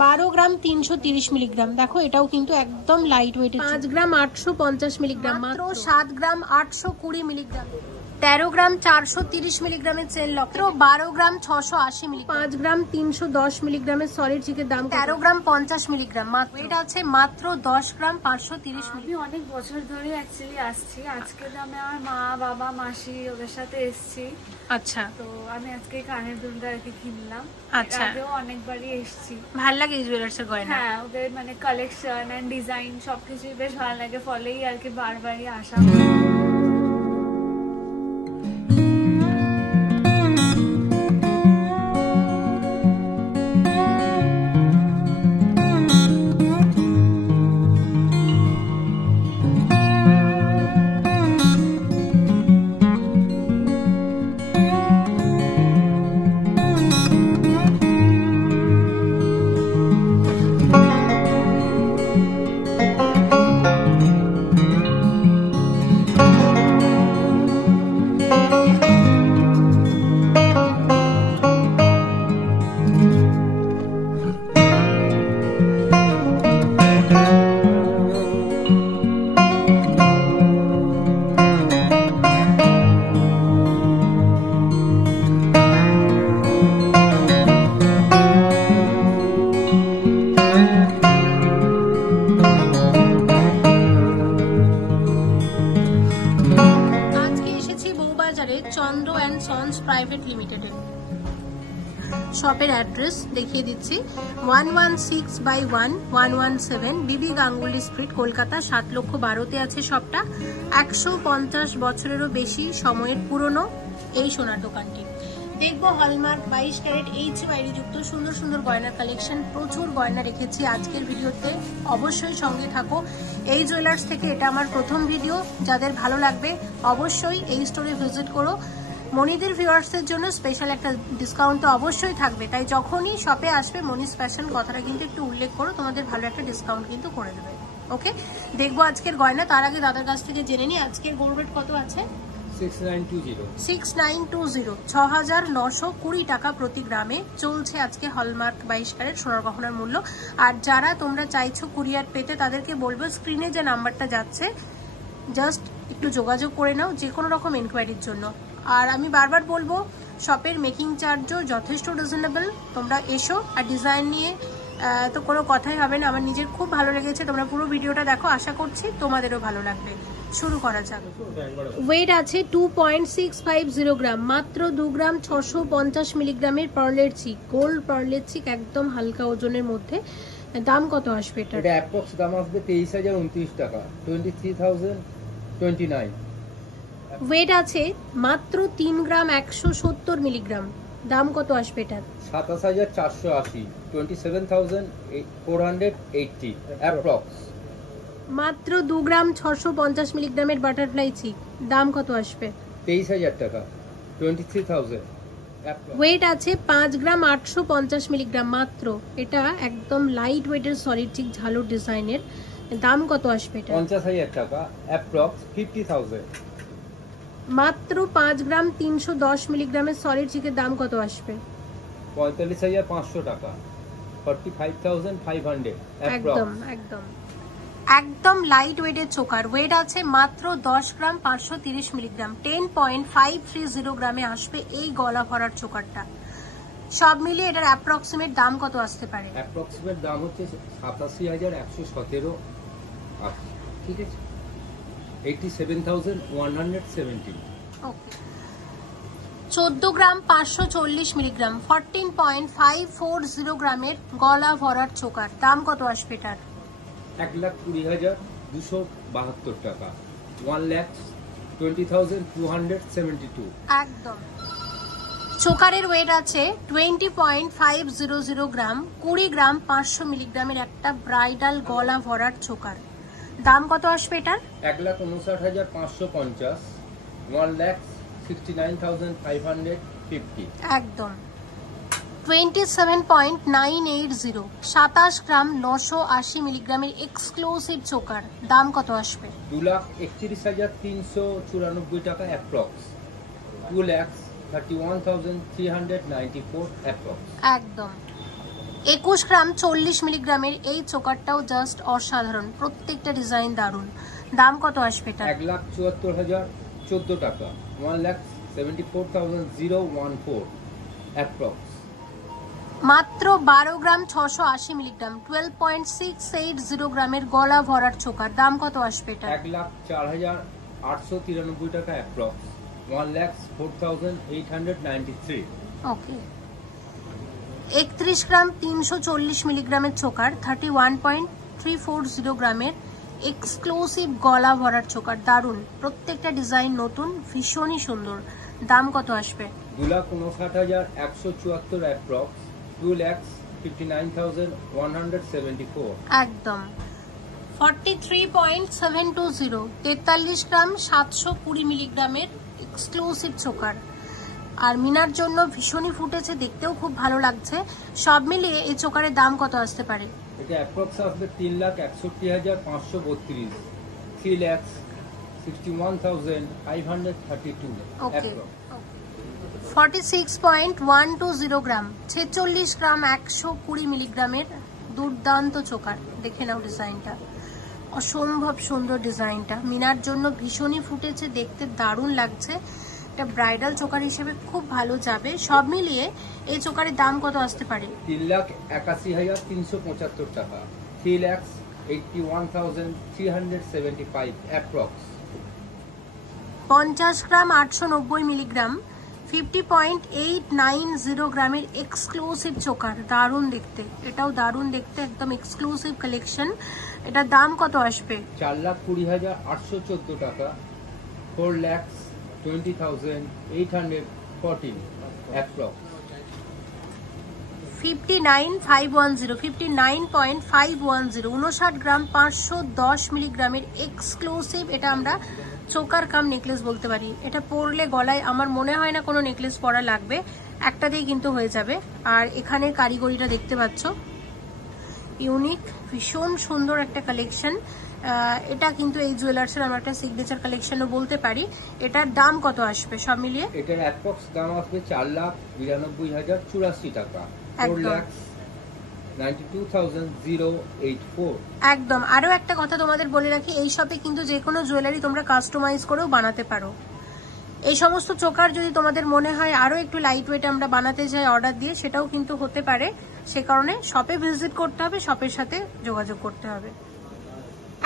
12 গ্রাম 330 milligram. দেখো এটাও কিন্তু একদম লাইট ওয়েট। 5 গ্রাম 850 মিলিগ্রাম, মাত্র 7 গ্রাম 820 মিলিগ্রাম। 13 গ্রাম 430 মিলিগ্রামের চেন লক, 12 গ্রাম 680 মিলিগ্রাম। 5 গ্রাম 310 মিলিগ্রামের সলিড চিকের দাম 13 গ্রাম 50 মিলিগ্রাম। এটা আছে মাত্র 10 গ্রাম 530 মিলিগ্রাম। অনেক বছর ধরে অ্যাকচুয়ালি আসছি, আজকে আমি আমার মা বাবা মাসি ওদের সাথে এসেছি। আচ্ছা, তো আমি আজকে কানের দুলটা আর কি কিনলাম। আচ্ছা, আগেও অনেকবারই এসেছি। ভালো লাগে এই জুয়েলার্সের গয়না? হ্যাঁ, ওদের মানে কালেকশন এন্ড ডিজাইন সবকিছুই বেশ ভালো লাগে, ফলেই আর কি বারবারই আসা। চন্দ্র অ্যান্ড সন্স প্রাইভেট লিমিটেডের শপের অ্যাড্রেস দেখিয়ে দিচ্ছি। 116/1 বিবি গাঙ্গুলি স্ট্রিট, কলকাতা 7,12,000-তে আছে শপটা। 150 বছরেরও বেশি সময়ের পুরনো এই সোনার দোকানটি। দেখবো হলমার্ক 22 ক্যারেট HYD যুক্ত সুন্দর সুন্দর গয়নার কালেকশন, প্রচুর গয়না রেখেছি আজকের ভিডিওতে, অবশ্যই সঙ্গে থাকো। এই জুয়েলার্স থেকে এটা আমার প্রথম ভিডিও, যাদের ভালো লাগবে অবশ্যই এই স্টোরে ভিজিট করো। মনিদের ভিউয়ার্সদের জন্য স্পেশাল একটা ডিসকাউন্ট তো অবশ্যই থাকবে, তাই যখনই শপে আসবে মনিস ফ্যাশন কথাটা কিন্তু একটু উল্লেখ করো, তোমাদের ভালো একটা ডিসকাউন্ট কিন্তু করে দেবে। ওকে, দেখবো আজকের গয়না। তার আগে দাদার কাছ থেকে জেনে নিই আজকের গোল্ড রেট কত আছে। 6920 6920 টাকা প্রতি গ্রামে চলছে আজকে হলমার্ক 22 ক্যারেট সোনার গহনার মূল্য। আর যারা তোমরা চাইছো কুরিয়ার পেতে, তাদেরকে বলবো স্ক্রিনে যে নাম্বারটা যাচ্ছে জাস্ট একটু যোগাযোগ করে নাও যে কোনো রকম এনকোয়ারির জন্য। আর আমি বারবার বলবো শপের মেকিং চার্জও যথেষ্ট রিজনেবল, তোমরা এসো। আর ডিজাইন নিয়ে তো কোনো কথাই হবে না, আমার নিজের খুব ভালো লেগেছে। তোমরা পুরো ভিডিওটা দেখো, আশা করছি তোমাদেরও ভালো লাগবে। শুরু করা যাক। ওয়েট আছে 2.650 গ্রাম, মাত্র 2 গ্রাম 650 মিলিগ্রামের পার্লের চিক, গোল্ড পার্লের চিক, একদম হালকা ওজনের মধ্যে। দাম কত আসবে এটা? এটা অ্যাপ্রক্স দাম আসবে 23,029 টাকা, 23,029। ওয়েট আছে মাত্র 3 গ্রাম 170 মিলিগ্রাম। দাম কত আসবে এটা? 27,480, 27,480 অ্যাপ্রক্স। মাত্র 2 গ্রাম 650 মিলিগ্রামের বাটারফ্লাই চিক, দাম কত আসবে? 23,000 টাকা, 23,000। ওয়েট আছে 5 গ্রাম 850 মিলিগ্রাম মাত্র। এটা একদম লাইট ওয়েটের সলিড চিক ঝালর ডিজাইনের। দাম কত আসবে এটা? 50,000 টাকা, অ্যাপ্রক্স 50,000। মাত্র 5 গ্রাম 310 মিলিগ্রামের সলিড চিকের দাম কত আসবে? 45,500 টাকা, 45,500 একদম একদম একদম লাইট ওয়েটের চোকার। ওয়েট আছে মাত্র 10 গ্রাম 530 মিলিগ্রাম, 10.530 গ্রামে আসবে এই গলা ভরার চোকারটা। সব মিলিয়ে এটার অ্যাপ্রক্সিমেট দাম কত আসতে পারে? অ্যাপ্রক্সিমেট দাম হচ্ছে 87,117। ঠিক আছে, 87,170। ওকে, 14 গ্রাম 540 মিলিগ্রাম, 14.540 গ্রামের গলা ভরার চোকার। দাম কত আসবে এটার? 1,20,272 টাকা, 1,20,272। একদম। চোকারের ওয়েট আছে 20.500 গ্রাম, 20 গ্রাম 500 মিলিগ্রামের একটা ব্রাইডাল গলা ভরার চোকার। দাম কত আসবে এটার? 1,59,550, 1,69,550। একদম। 27.980, 27 গ্রাম 980 মিলিগ্রামের এক্সক্লুসিভ চোকার। দাম কত আসবে? 2,31,394 টাকা অ্যাপ্রক্স, 2,31,394 অ্যাপ্রক্স। একদম। 21 গ্রাম 40 মিলিগ্রামের এই চোকারটাও জাস্ট অসাধারণ, প্রত্যেকটা ডিজাইন দারুণ। দাম কত আসবে এটা? 1,74,014 টাকা, 1,74,014 অ্যাপ্রক্স। মাত্র 12 গ্রাম 680 মিলিগ্রাম 12.680 গ্রামের গলা ভরার চোকার, দাম কত আসবে এটা? 1,04,893 টাকা অ্যাপ্রক্স, 1,04,893। ওকে। 31 গ্রাম 340 মিলিগ্রামের চোকার, 31.340 গ্রামের এক্সক্লুসিভ গলা ভরার চোকার, দারুণ, প্রত্যেকটা ডিজাইন নতুন, ভীষণই সুন্দর। দাম কত আসবে? 2,59,174 অ্যাপ্রক্স, 2,59,174 একদম। 43.720 43 গ্রাম 720 মিলিগ্রামের এক্সক্লুসিভ চোকার, আর মিনার জন্য ভীষণই ফুটেছে, দেখতেও খুব ভালো লাগছে। সব মিলিয়ে এই চোকারের দাম কত আসতে পারে? এটা অ্যাপ্রক্স আসবে 3,61,532, 3,61,532 ওকে। 46.120 গ্রাম 46 গ্রাম 120 মিলিগ্রামের দুর্দান্ত চোকার, দেখে নাও ডিজাইনটা, অসম্ভব সুন্দর ডিজাইনটা, মিনার জন্য ভীষণই ফুটেছে, দেখতে দারুণ লাগছে, এটা ব্রাইডাল চোকার হিসেবে খুব ভালো যাবে। সব মিলিয়ে এই চোকারের দাম কত আসতে পারে? 3,81,375 টাকা, 3,81,375 অ্যাপ্রক্স। 50 গ্রাম 890 মিলিগ্রাম 50.890 গ্রামের এক্সক্লুসিভ চোকার, দারুণ দেখতে, এটাও দারুণ দেখতে, একদম এক্সক্লুসিভ কালেকশন। এটার দাম কত আসবে? 4,20,814 টাকা, 4,20,814 অ্যাপ্রক্স। 59.510 59 গ্রাম 510 মিলিগ্রামের এক্সক্লুসিভ, এটা আমরা চোকার কাম নেকলেস বলতে পারি। এটা পরলে গলায় আমার মনে হয় না কোনো নেকলেস পরা লাগবে, একটাতেই কিন্তু হয়ে যাবে। আর এখানে কারিগরিটা দেখতে পাচ্ছ, ইউনিক, ভীষণ সুন্দর একটা কালেকশন। এটা কিন্তু এই জুয়েলার্সের আমার একটা সিগনেচার কালেকশনও বলতে পারি। এটার দাম কত আসবে সব মিলিয়ে? এটার অ্যাপ্রক্স দাম আসবে 4,92,084 টাকা, 4,92,084। একদম। আরো একটা কথা তোমাদের বলে রাখি, এই শপে কিন্তু যে কোনো জুয়েলারি তোমরা কাস্টমাইজ করেও বানাতে পারো। এই সমস্ত চোকার যদি তোমাদের মনে হয় আরো একটু লাইট ওয়েট আমরা বানাতে যাই অর্ডার দিয়ে, সেটাও কিন্তু হতে পারে, সে কারণে শপে ভিজিট করতে হবে, শপের সাথে যোগাযোগ করতে হবে।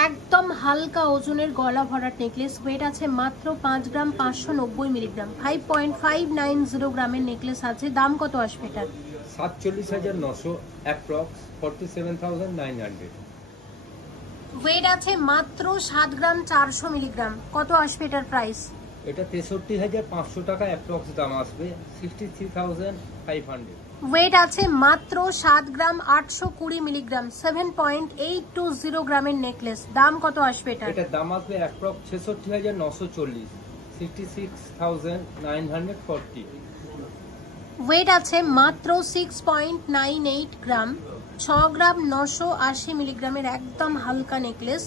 একদম হালকা ওজনের গলা ভরাট নেকলেস, ওয়েট আছে মাত্র 5 গ্রাম 590 মিলিগ্রাম 5.590 গ্রামের নেকলেস আছে, দাম কত আসবে এটার? 47,900 অ্যাপ্রক্স, 47,900। ওয়েট আছে মাত্র 7 গ্রাম 400 মিলিগ্রাম, কত আসবে এটার প্রাইস? এটা 63,500 টাকা অ্যাপ্রক্স দাম আসবে, 63,500। ওয়েট আছে মাত্র 7 গ্রাম 820 মিলিগ্রাম 7.820 গ্রামের নেকলেস, দাম কত আসবে এটা? এটার দাম আসবে অ্যাপ্রক্স 66,940, 66,940। ওয়েট আছে মাত্র 6.98 গ্রাম 6 গ্রাম 980 মিলিগ্রামের একদম হালকা নেকলেস,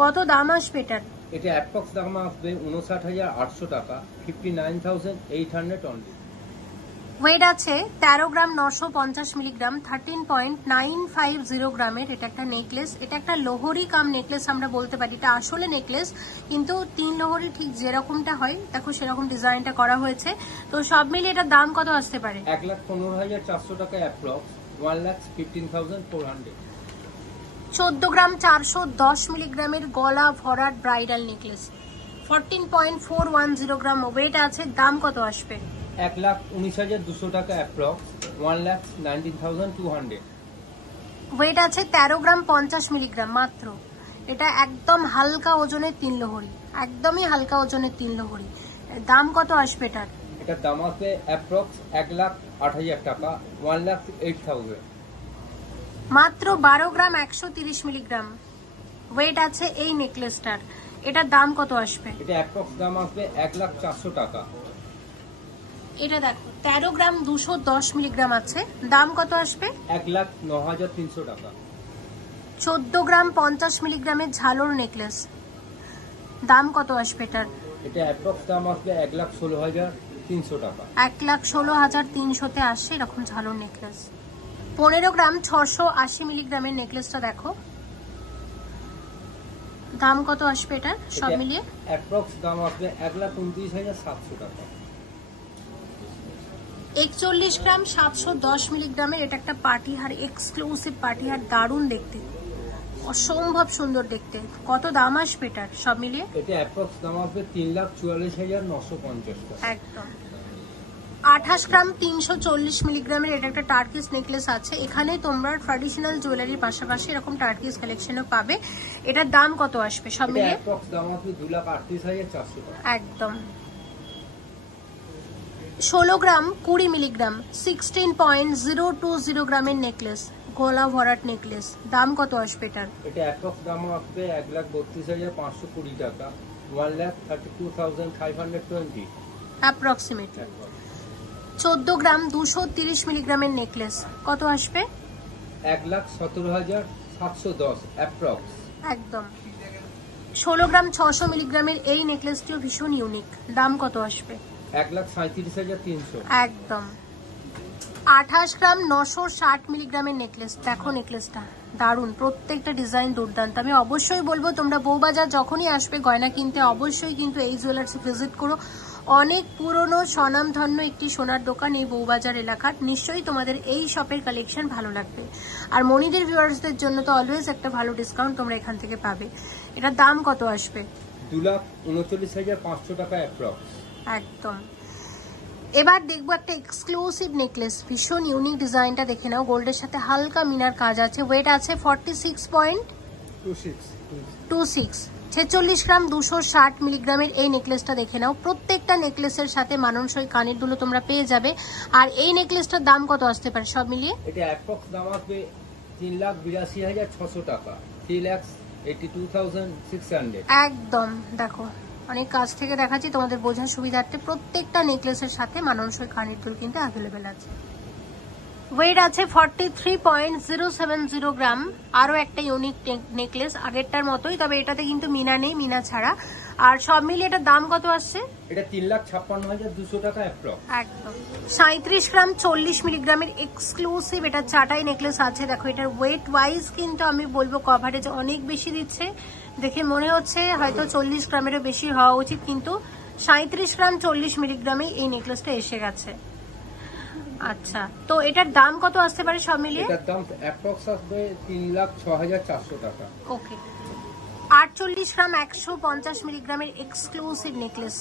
কত দাম আসবে এটার? এটা অ্যাপ্রক্স দাম আসবে 59,800 টাকা, 59,800 অনলি। ওয়েট আছে 13 গ্রাম 950 মিলিগ্রাম 13.950 গ্রামের, এটা একটা নেকলেস, এটা একটা লোহরি কাম নেকলেস আমরা বলতে পারি। এটা আসলে নেকলেস, কিন্তু 3 লোহরি ঠিক যেরকমটা হয় দেখো সেরকম ডিজাইনটা করা হয়েছে। তো সব মিলিয়ে এটার দাম কত আসতে পারে? 1,15,400 টাকা অ্যাপ্রক্স, 1,15,400। 14 গ্রাম 410 মিলিগ্রামের গলা ভরাট ব্রাইডাল নেকলেস, 14.410 গ্রাম ওয়েট আছে, দাম কত আসবে? 1,19,200 টাকা অ্যাপ্রক্স, 1,19,200। ওয়েট আছে 13 গ্রাম 50 মিলিগ্রাম মাত্র, এটা একদম হালকা ওজনের 3 লোহরি, একদমই হালকা ওজনের 3 লোহরি, দাম কত আসবে এটার? এটার দাম আসবে অ্যাপ্রক্স 1,08,000 টাকা, 1,08,000। মাত্র 12 গ্রাম 130 মিলিগ্রাম ওয়েট আছে এই নেকলেসটার, এটার দাম কত আসবে? এটা অ্যাপ্রক্স দাম আসবে 1,04,000 টাকা। এটা দেখো 13 গ্রাম 210 মিলিগ্রাম আছে, দাম কত আসবে? 1,09,300 টাকা। 14 গ্রাম 50 মিলিগ্রামের ঝালর নেকলেস, দাম কত আসবে এটার? এটা অ্যাপ্রক্স দাম আসবে 1,16,300 টাকা। 1,16,300 তে আসছে এরকম ঝালর নেকলেস। 15 গ্রাম 680 মিলিগ্রামের নেকলেসটা দেখো, দাম কত আসবে এটা সব মিলিয়ে? অ্যাপ্রক্স দাম আসবে 1,29,700 টাকা। 41 গ্রাম 710 মিলিগ্রামের এটা একটা পার্টি হার, এক্সক্লুসিভ পার্টি হার, দারুণ দেখতে, অসম্ভব সুন্দর দেখতে। কত দাম আসবে এটার সব মিলিয়ে? এটা অ্যাপ্রক্স দাম আসবে 3,44,950 টাকা। একদম। 28 গ্রাম 340 মিলিগ্রামের এটা একটা টার্কিস নেকলেস আছে। এখানে তোমরা ট্র্যাডিশনাল জুয়েলারির পাশাপাশি এরকম টার্কিস কালেকশনও পাবে। এটার দাম কত আসবে সব মিলিয়ে? অ্যাপ্রক্স দাম আসবে 2,38,400 টাকা। একদম। 16 গ্রাম 20 মিলিগ্রাম 16.020 গ্রামের নেকলেস, গলা ভরাট নেকলেস, দাম কত আসবে এটার? এটা অ্যাপ্রক্স দাম আসবে 1,32,520 টাকা, 1,32,520 অ্যাপ্রক্সিমেটলি। 14 গ্রাম 230 মিলিগ্রামের নেকলেস, কত আসবে? 1,17,710 অ্যাপ্রক্স। একদম। 16 গ্রাম 600 মিলিগ্রামের এই নেকলেসটিও ভীষণ ইউনিক, দাম কত আসবে? 1,37,300 একদম। 28 গ্রাম 960 মিলিগ্রামের নেকলেস, দেখো নেকলেসটা দারুণ, প্রত্যেকটা ডিজাইন দুর্দান্ত। আমি অবশ্যই বলবো তোমরা বউবাজার যখনই আসবে গয়না কিনতে অবশ্যই কিন্তু এই জুয়েলার্সে ভিজিট করো। অনেক পুরনো স্বনামধন্য একটি সোনার দোকান এই বউবাজার এলাকার, নিশ্চয়ই তোমাদের এই শপের কালেকশন ভালো লাগবে। আর মনিদের ভিউয়ার্সদের জন্য তো অলওয়েজ একটা ভালো ডিসকাউন্ট তোমরা এখান থেকে পাবে। এটার দাম কত আসবে? 2,39,500 টাকা অ্যাপ্রক্স। একদম। এবার দেখবো একটা এক্সক্লুসিভ নেকলেস, ভীষণ ইউনিক ডিজাইনটা দেখে নাও, গোল্ডের সাথে হালকা মিনার কাজ আছে, ওয়েট আছে 46.26, 46 গ্রাম 260 মিলিগ্রামের এই নেকলেসটা দেখে নাও। প্রত্যেকটা নেকলেসের সাথে মানানসই কানের দুল তোমরা পেয়ে যাবে। আর এই নেকলেসটার দাম কত আসতে পারে সব মিলিয়ে? এটা অ্যাপ্রক্স দাম আসবে 3,82,600 টাকা, 3,82,600। একদম। দেখো অনেক কাছ থেকে দেখাচ্ছি তোমাদের বোঝার সুবিধার্থে, প্রত্যেকটা নেকলেসের সাথে মানানসই কানের দুল কিন্তু অ্যাভেলেবেল আছে। ওয়েট আছে 43.070 গ্রাম, আরো একটা ইউনিক নেকলেস আগেরটার মতোই, তবে এটাতে কিন্তু মিনা নেই, মিনা ছাড়া। আর সব মিলিয়ে এটার দাম কত আসছে? এটা 3,56,200 টাকা অ্যাপ্রক্স। একদম। 37 গ্রাম 40 মিলিগ্রামের এক্সক্লুসিভ এটা চাটাই নেকলেস আছে। দেখো এটার ওয়েট ওয়াইজ কিন্তু আমি বলবো কভারেজ অনেক বেশি দিচ্ছে, দেখে মনে হচ্ছে হয়তো 40 গ্রামেরও বেশি হওয়া উচিত, কিন্তু 37 গ্রাম 40 মিলিগ্রামে এই নেকলেসটা এসে গেছে। আচ্ছা, তো এটার দাম কত আসতে পারে সব মিলিয়ে? এটার দাম অ্যাপ্রক্স আসবে 3,06,400 টাকা। ওকে। 48 গ্রাম 150 মিলিগ্রামের এক্সক্লুসিভ নেকলেস,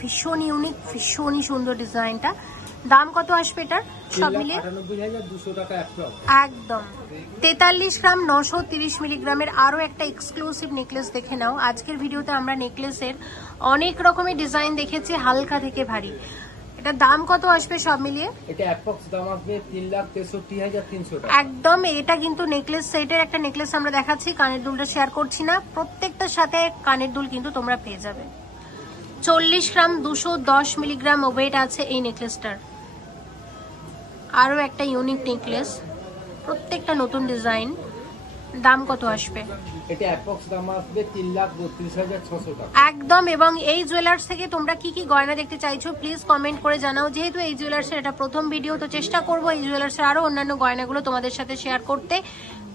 ভীষণ ইউনিক, ভীষণই সুন্দর ডিজাইনটা, দাম কত আসবে এটার সব মিলিয়ে? 98,200 টাকা অ্যাপ্রক্স। একদম। 43 গ্রাম 930 মিলিগ্রামের আরো একটা এক্সক্লুসিভ নেকলেস দেখে নাও। আজকের ভিডিওতে আমরা নেকলেসের অনেক রকমের ডিজাইন দেখেছি, হালকা থেকে ভারী। এটা দাম কত আসবে সব মিলিয়ে? এটা অ্যাপ্রক্স দাম আসবে 3,63,300 টাকা। একদম। এটা কিন্তু নেকলেস সেটের একটা নেকলেস আমরা দেখাচ্ছি, কানের দুলটা শেয়ার করছি না, প্রত্যেকটার সাথে কানের দুল কিন্তু তোমরা পেয়ে যাবে। 40 গ্রাম 210 মিলিগ্রাম ওয়েট আছে এই নেকলেসটার, আরো একটা ইউনিক নেকলেস, প্রত্যেকটা নতুন ডিজাইন, দাম কত আসবে? এটা অ্যাপ্রক্স দাম আসবে 3,32,600 টাকা। একদম। এবং এই জুয়েলার্স থেকে তোমরা কি কি গয়না দেখতে চাইছো প্লিজ কমেন্ট করে জানাও। যেহেতু এই জুয়েলার্সের এটা প্রথম ভিডিও, তো চেষ্টা করবো এই জুয়েলার্সের আরো অন্যান্য গয়নাগুলো তোমাদের সাথে শেয়ার করতে।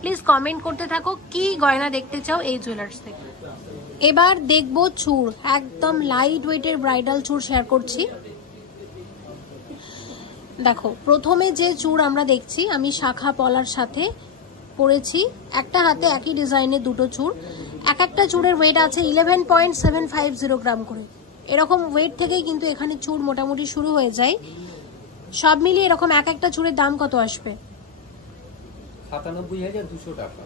প্লিজ কমেন্ট করতে থাকো কি গয়না দেখতে চাও এই জুয়েলার্স থেকে। এবার দেখবো চূড়, একদম লাইট ওয়েটের ব্রাইডাল চূড় শেয়ার করছি। দেখো প্রথমে যে চূড় আমরা দেখছি, আমি শাখা পলার সাথে পরেছি, একটা হাতে একই ডিজাইনের দুটো চূড়, এক একটা চূড়ের ওয়েট আছে 11.750 গ্রাম করে। এরকম ওয়েট থেকেই কিন্তু এখানে চূড় মোটামুটি শুরু হয়ে যায়। সব মিলিয়ে এরকম এক একটা চূড়ের দাম কত আসবে? 97,200 টাকা।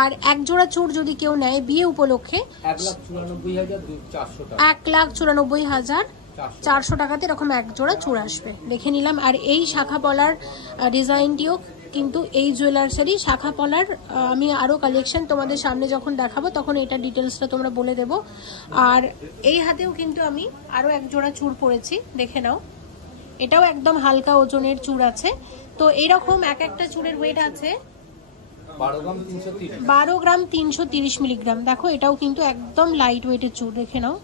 আর এক জোড়া চূড় যদি কেউ নেয় বিয়ে উপলক্ষে 1,94,400 টাকা। 1,94,400 টাকাতে এরকম এক জোড়া চূড় আসবে, দেখে নিলাম। আর এই শাখা পলার ডিজাইনটিও কিন্তু এই জুয়েলার্সেরই শাখা পলার, আমি আরো কালেকশন তোমাদের সামনে যখন দেখাবো তখন এটা ডিটেলসটা তোমরা বলে দেবো। আর এই হাতেও কিন্তু আমি আরো এক জোড়া চূড় পরেছি, দেখে নাও, এটাও একদম হালকা ওজনের চূড় আছে। তো এইরকম এক একটা চূড়ের ওয়েট আছে 12 গ্রাম 330 মিলিগ্রাম। দেখো এটাও কিন্তু একদম লাইট ওয়েটের চূড়, দেখে নাও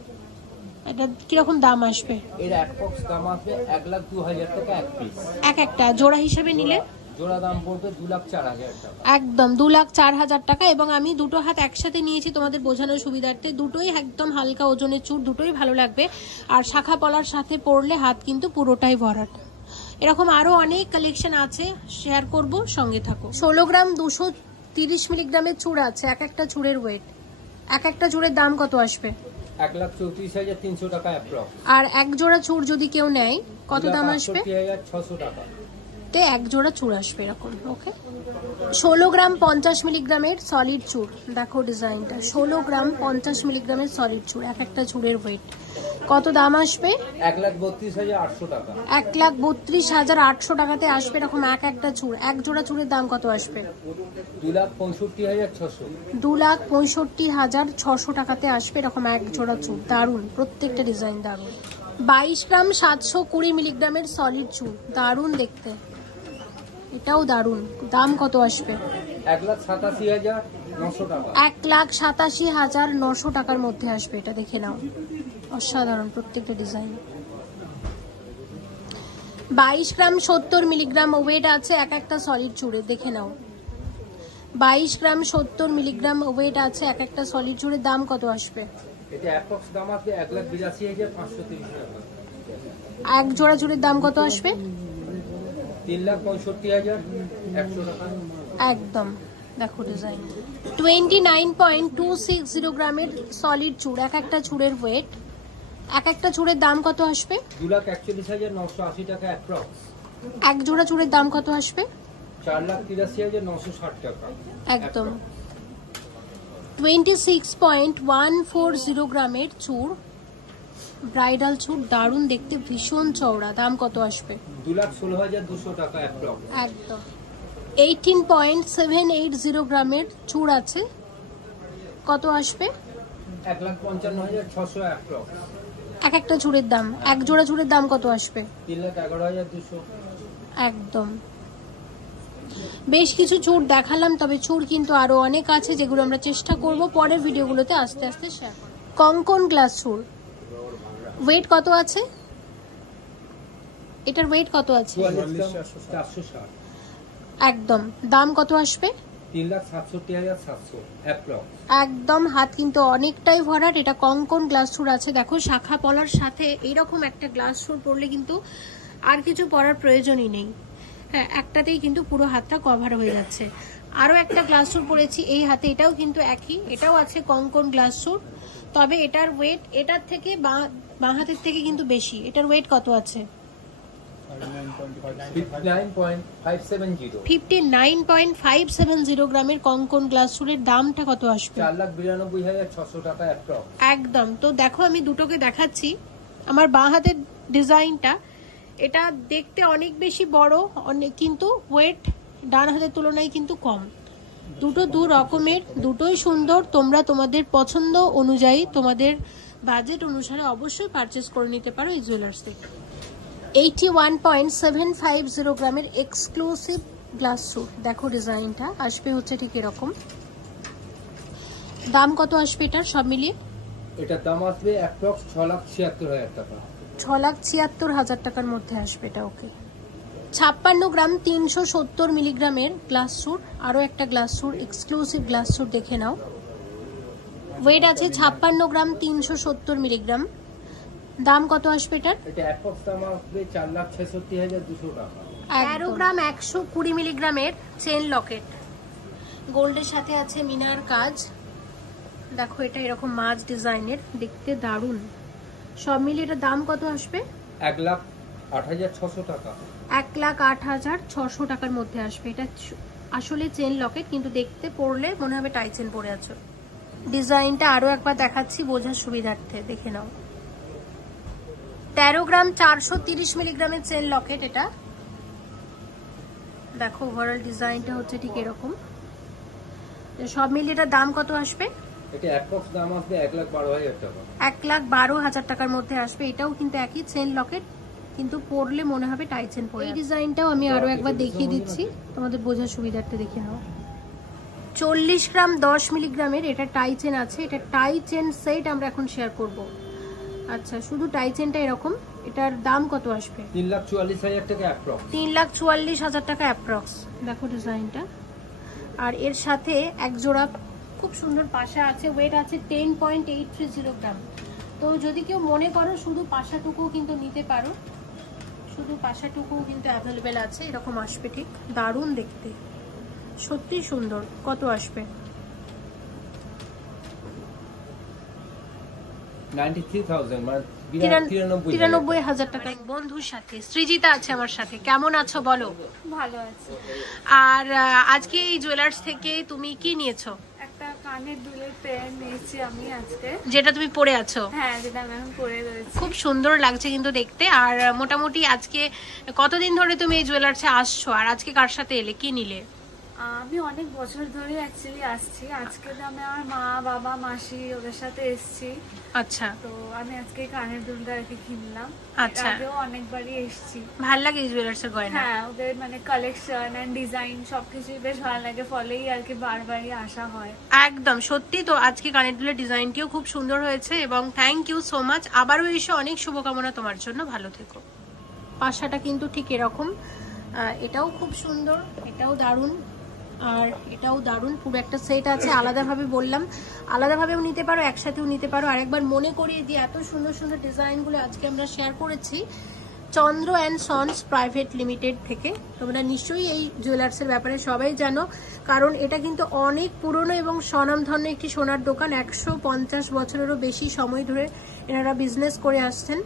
এটা কিরকম দাম আসবে? এর অ্যাপ্রক্স দাম আসবে 1,02,000 টাকা এক পিস। এক একটা জোড়া হিসেবে নিলে জোড়া দাম পড়বে 2,04,000 টাকা। একদম 2,04,000 টাকা। এবং আমি দুটো হাত একসাথে নিয়েছি তোমাদের বোঝানোর সুবিধার্থে। দুটোই একদম হালকা ওজনের চূড়, দুটোই ভালো লাগবে। আর শাখা পলার সাথে পরলে হাত কিন্তু পুরোটাই ভরাট। এরকম আরো অনেক কালেকশন আছে, শেয়ার করব, সঙ্গে থাকো। 16 গ্রাম 230 মিলিগ্রামের চূড় আছে। এক একটা চূড়ের ওয়েট, এক একটা চূড়ের দাম কত আসবে? 1,34,300 টাকা অ্যাপ্রক্স। আর এক জোড়া চূড় যদি কেউ নেয় কত দাম আসবে? 2,68,600 টাকা তে এক জোড়া চূড় আসবে এরকম। ওকে, 16 গ্রাম 50 মিলিগ্রামের সলিড চূড়। দেখো ডিজাইনটা, 16 গ্রাম 50 মিলিগ্রামের সলিড চূড়, এক একটা চূড়ের ওয়েট কত দাম আসবে? 1,32,800 টাকা। 1,32,800 টাকাতে আসবে এরকম এক একটা চূড়। এক জোড়া চূড়ের দাম কত আসবে? 2,65,600। 2,65,600 টাকাতে আসবে এরকম এক জোড়া চূড়। দারুন, প্রত্যেকটা ডিজাইন দারুন। 22 গ্রাম 720 মিলিগ্রামের সলিড চূড়, দারুন দেখতে, এটাও দারুন। দাম কত আসবে? 1,87,900 টাকা। 1,87,900 টাকার মধ্যে আসবে এটা। দেখে নাও, অসাধারণ প্রত্যেকটা ডিজাইন। 22 গ্রাম 70 মিলিগ্রাম ওয়েট আছে এক একটা সলিড চূড়ে। দেখে নাও, 22 গ্রাম 70 মিলিগ্রাম ওয়েট আছে এক একটা সলিড চূড়ের দাম কত আসবে? এটা অ্যাপ্রক্স দাম আছে 1,82,530 টাকা। এক জোড়া চূড়ের দাম কত আসবে? 3,65,100 টাকা। একদম, দেখো ডিজাইন। 29.260 গ্রামের সলিড চূড়, এক একটা চূড়ের ওয়েট, এক একটা চূড়ের দাম কত আসবে? 2,41,980 টাকা অ্যাপ্রক্স। এক জোড়া চূড়ের দাম কত আসবে? 4,83,960 টাকা একদম। 26.140 গ্রামের চূড়, ব্রাইডাল চূড়, দারুণ দেখতে, ভীষণ চওড়া, দাম কত আসবে? 2,16,200 টাকা অ্যাপ্রক্স। একদম। 18.780 গ্রামের চূড় আছে, কত আসবে? 1,55,600 অ্যাপ্রক্স। এক একটা চূড়ের দাম, এক জোড়া চূড়ের দাম কত আসবে? 3,11,200। একদম। বেশ কিছু চূড় দেখালাম, তবে চূড় কিন্তু আরো অনেক আছে যেগুলো আমরা চেষ্টা করব পরের ভিডিওগুলোতে আস্তে আস্তে শেয়ার করব। কঙ্কন গ্লাস চূড়, ওয়েট কত আছে? এটার ওয়েট কত আছে? 44,460। একদম। দাম কত আসবে? 3,67,700 অ্যাপ্রক্স। একদম, হাত কিন্তু অনেকটাই ভরাট। এটা কঙ্কন গ্লাস চূড় আছে। দেখো শাখা পলার সাথে এইরকম একটা গ্লাস চূড় পরলে কিন্তু আর কিছু পরার প্রয়োজনই নেই। হ্যাঁ, একটাতেই কিন্তু পুরো হাতটা কভার হয়ে যাচ্ছে। আরো একটা গ্লাস চূড় পরেছি এই হাতে, এটাও কিন্তু একই, এটাও আছে কঙ্কন গ্লাস চূড়, তবে এটার ওয়েট এটার থেকে বাঁ হাতের থেকে কিন্তু বেশি। এটার ওয়েট কত আছে? 59.570 গ্রামের কঙ্কন গ্লাস চূড়ের দামটা কত আসবে? 4,92,600 টাকা অ্যাপ্রক্স। একদম। তো দেখো আমি দুটোকে দেখাচ্ছি। আমার বাঁ হাতের ডিজাইনটা, এটা দেখতে অনেক বেশি বড়, অনেক, কিন্তু ওয়েট ডান হাতের তুলনায় কিন্তু কম। দুটো দু রকমের, দুটোই সুন্দর। তোমরা তোমাদের পছন্দ অনুযায়ী, তোমাদের বাজেট অনুসারে অবশ্যই পারচেস করে নিতে পারো এই জুয়েলার্স থেকে। 81.750 গ্রামের এক্সক্লুসিভ গ্লাস চূড়, দেখো ডিজাইনটা আসবে হচ্ছে ঠিক এরকম। দাম কত আসবে এটার সব মিলিয়ে? এটার দাম আসবে অ্যাপ্রক্স 6,76,000 টাকা। 6,76,000 টাকার মধ্যে আসবে এটা। ওকে। 56 গ্রাম 370 মিলিগ্রামের গ্লাস চূড়, আরো একটা গ্লাস চূড়, এক্সক্লুসিভ গ্লাস চূড়, দেখে নাও। ওয়েট আছে 56 গ্রাম 370 মিলিগ্রাম। দাম কত আসবে এটার? এটা অ্যাপ্রক্স দাম আসবে 4,66,200 টাকা। 13 গ্রাম 120 মিলিগ্রামের চেন লকেট, গোল্ডের সাথে আছে মিনার কাজ। দেখো এটা এরকম মাছ ডিজাইনের, দেখতে দারুণ। সব মিলিয়ে এটার দাম কত আসবে? 1,08,600 টাকা। 1,08,600 টাকার মধ্যে আসবে। এটা আসলে চেন লকেট, কিন্তু দেখতে পড়লে মনে হবে টাই চেন পরে আছো। ডিজাইনটা আরো একবার দেখাচ্ছি বোঝার সুবিধার্থে, দেখে নাও। 13 গ্রাম 430 মিলিগ্রামের চেন লকেট এটা। দেখো ওভারঅল ডিজাইনটা হচ্ছে ঠিক এরকম। সব মিলিয়ে এটার দাম কত আসবে? এটা অ্যাপ্রক্স দাম আসবে 1,12,000 টাকা। 1,12,000 টাকার মধ্যে আসবে। এটাও কিন্তু একই চেন লকেট, কিন্তু পরলে মনে হবে টাই চেন পরে। এই ডিজাইনটাও আমি আরো একবার দেখিয়ে দিচ্ছি তোমাদের বোঝার সুবিধার্থে, দেখে নাও। 40 গ্রাম 10 মিলিগ্রামের এটা টাই চেন আছে। এটা টাই চেন সেট আমরা এখন শেয়ার করব। আচ্ছা, শুধু টাই চেনটা এরকম। এটার দাম কত আসবে? 3,44,000 টাকা অ্যাপ্রক্স। 3,44,000 টাকা অ্যাপ্রক্স। দেখো ডিজাইনটা। আর এর সাথে এক জোড়া খুব সুন্দর পাশা আছে, ওয়েট আছে 10.830 গ্রাম। তো যদি কেউ মনে করো শুধু পাশাটুকুও কিন্তু নিতে পারো, শুধু পাশাটুকুও কিন্তু অ্যাভেলেবেল আছে। এরকম আসবে, ঠিক দারুণ দেখতে, সত্যি সুন্দর। কত আসবে? 93,000 মানে 93,000 টাকা। বন্ধুর সাথে সৃজিতা আছে আমার সাথে। কেমন আছো বলো? ভালো আছে। আর আজকে এই জুয়েলার্স থেকে তুমি কি নিয়েছো? একটা কানের দুলের পেয়ার নিয়েছি আমি আজকে, যেটা তুমি পরে আছো। হ্যাঁ, যেটা আমি এখন পরে রয়েছি। খুব সুন্দর লাগছে কিন্তু দেখতে। আর মোটামুটি আজকে কতদিন ধরে তুমি এই জুয়েলার্সে আসছো, আর আজকে কার সাথে এলে, কি নিলে? আমি অনেক বছর ধরে অ্যাকচুয়ালি আসছি। আজকে আমি আমার মা বাবা মাসি ওদের সাথে এসেছি। আচ্ছা, তো আমি আজকে কানের দুলটা আর কি কিনলাম। আচ্ছা, আগেও অনেকবারই এসেছি। ভাল লাগে এই জুয়েলার্সের গয়না? হ্যাঁ, ওদের মানে কালেকশন এন্ড ডিজাইন সবকিছুই বেশ ভালো লাগে, ফলেই আর কি বারবারই আসা হয়। একদম সত্যি। তো আজকে কানের দুলের ডিজাইনটিও খুব সুন্দর হয়েছে এবং থ্যাংক ইউ সো মাচ। আবারও এসে অনেক শুভকামনা তোমার জন্য, ভালো থেকো। পাশাটা কিন্তু ঠিক এরকম, এটাও খুব সুন্দর, এটাও দারুণ, আর এটাও দারুণ। পুরো একটা সেট আছে। আলাদাভাবে বললাম, আলাদাভাবেও নিতে পারো, একসাথেও নিতে পারো। আর একবার মনে করিয়ে দিই, এত সুন্দর সুন্দর ডিজাইনগুলো আজকে আমরা শেয়ার করেছি চন্দ্র অ্যান্ড সন্স প্রাইভেট লিমিটেড থেকে। তোমরা নিশ্চয়ই এই জুয়েলার্সের ব্যাপারে সবাই জানো, কারণ এটা কিন্তু অনেক পুরনো এবং স্বনামধন্য একটি সোনার দোকান। 150 বছরেরও বেশি সময় ধরে এনারা বিজনেস করে আসছেন।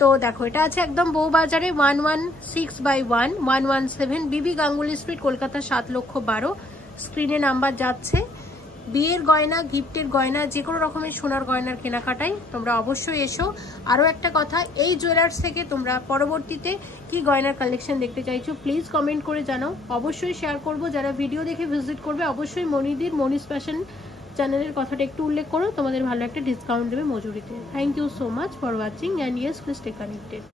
তো দেখো, এটা আছে একদম বউবাজারে 116/1 117 বিবি গাঙ্গুলি স্ট্রিট, কলকাতা 7,12,000। স্ক্রিনে নাম্বার যাচ্ছে। বিয়ের গয়না, গিফটের গয়না, যে কোনো রকমের সোনার গয়নার কেনাকাটায় তোমরা অবশ্যই এসো। আরও একটা কথা, এই জুয়েলার্স থেকে তোমরা পরবর্তীতে কি গয়নার কালেকশন দেখতে চাইছো প্লিজ কমেন্ট করে জানাও, অবশ্যই শেয়ার করবো। যারা ভিডিও দেখে ভিজিট করবে অবশ্যই মনিদির মনিস ফ্যাশন চ্যানেলের কথাটা একটু উল্লেখ করো, তোমাদের ভালো একটা ডিসকাউন্ট দেবে মজুরিতে। Thank you so much for watching and yes please stay connected.